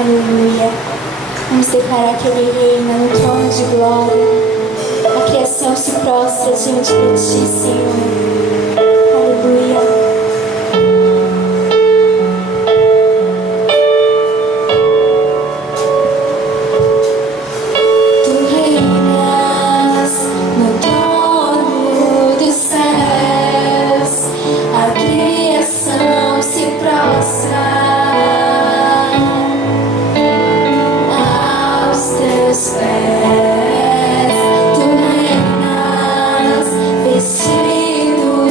Aleluia. Vamos declarar que Ele reina no trono de glória. A criação se prostra diante de Ti, Senhor. Aleluia. Vestido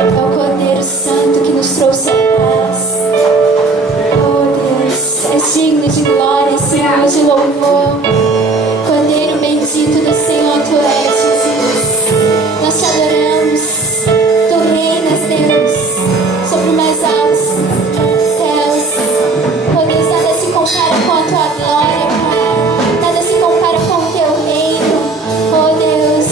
É o Cordeiro Santo que nos trouxe a paz. Oh Deus, é digno de glória, Senhor, de louvor. Cordeiro bendito do Senhor, Tu és, Jesus. Nós te adoramos. Tu reinas, Deus, sobre o mais altos céus. Oh Deus, nada se compara com a Tua glória, Pai. Nada se compara com o Teu reino. Oh Deus,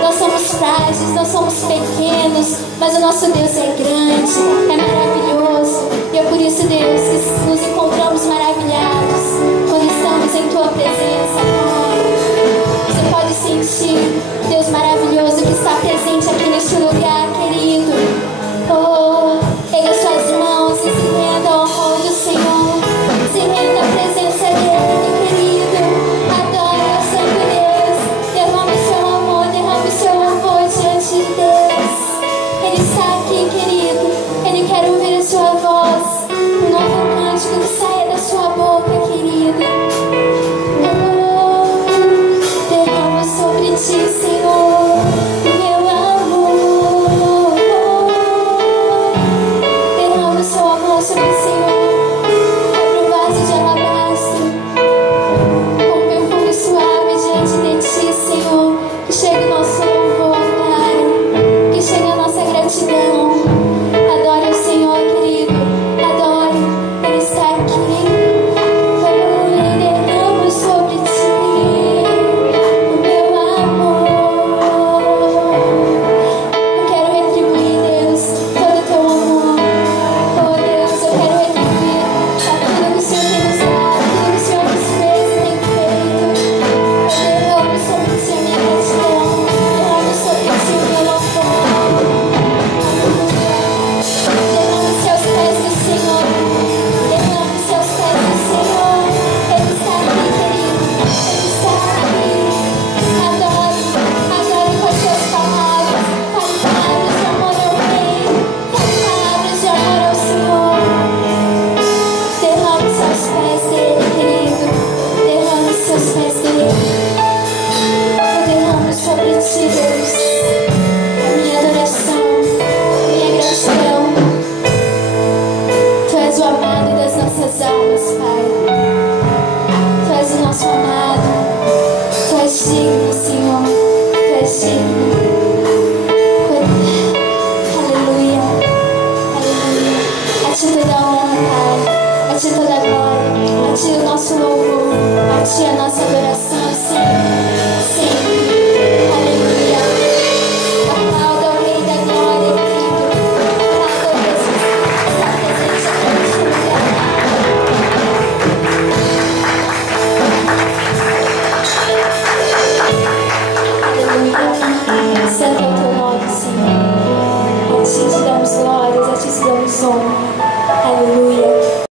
nós somos frágeis, nós somos pequenos, mas o nosso Deus é grande, é maravilhoso. E é por isso, Deus, que nos encontramos maravilhados quando estamos em Tua presença, Pai. Você pode sentir, Deus maravilhoso, que está presente aqui neste lugar.